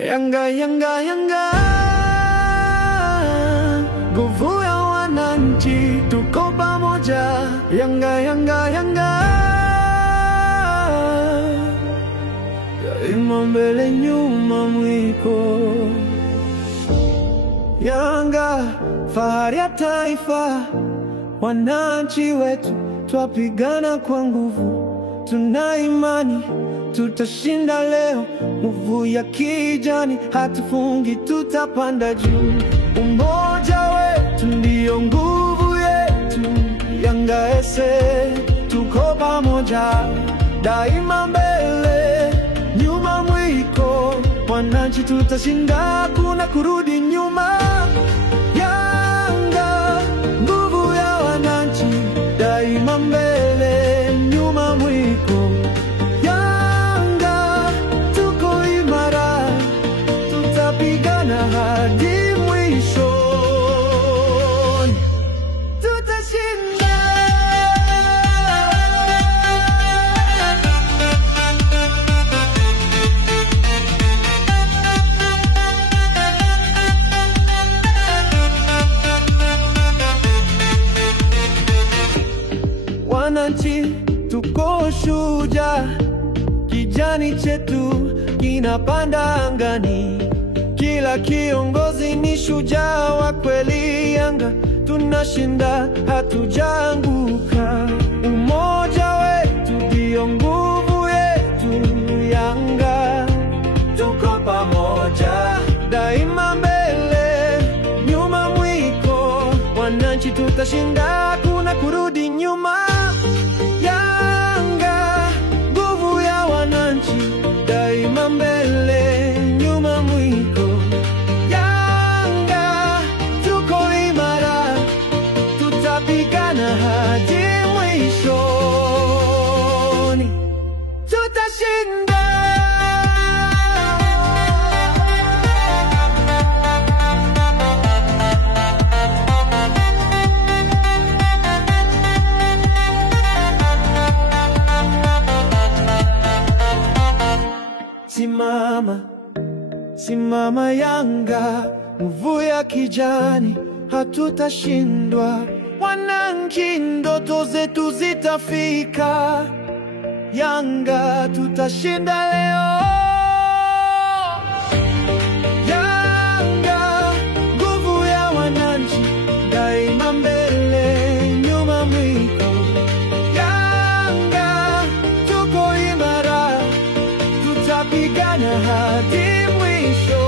Yanga, Yanga, Yanga, nguvu ya wananchi, tuko pamoja. Yanga, Yanga, Yanga, daima mbele, nyuma mwiko. Yanga, fahari ya taifa, wananchi wetu, twapigana kwa nguvu, tuna imani tutashinda leo. Nguvu ya kijani, hatufungi, tutapanda juu. Umoja wetu ndio nguvu yetu. Yanga SC, tuko pamoja, daima mbele, nyuma mwiko. Wananchi tutashinda, kuna kurudi nyuma. Yanga, nguvu ya wananchi, daima mbele, nyuma mwiko. Tutapigana hadi mwisho, tutashinda. Wananchi tuko shujaa, kijani chetu kinapanda angani. Kila kiongozi ni shujaa wa kweli. Yanga tunashinda, hatujaanguka. Umoja wetu ndio nguvu yetu. Yanga tuko pamoja, daima mbele, nyuma mwiko. Wananchi tutashinda, kuna kurudi nyuma. Yanga, nguvu ya wananchi, daima mbele, nyuma mwiko. Tutapigana hadi mwishoni, tutashinda. Simama, simama Yanga, nguvu ya kijani, hatutashindwa. Wananchi, ndoto zetu zitafika. Yanga tutashinda leo. Yanga, nguvu ya wananchi, daima mbele, nyuma mwiko. Yanga, tuko imara, tutapigana hadi mwisho.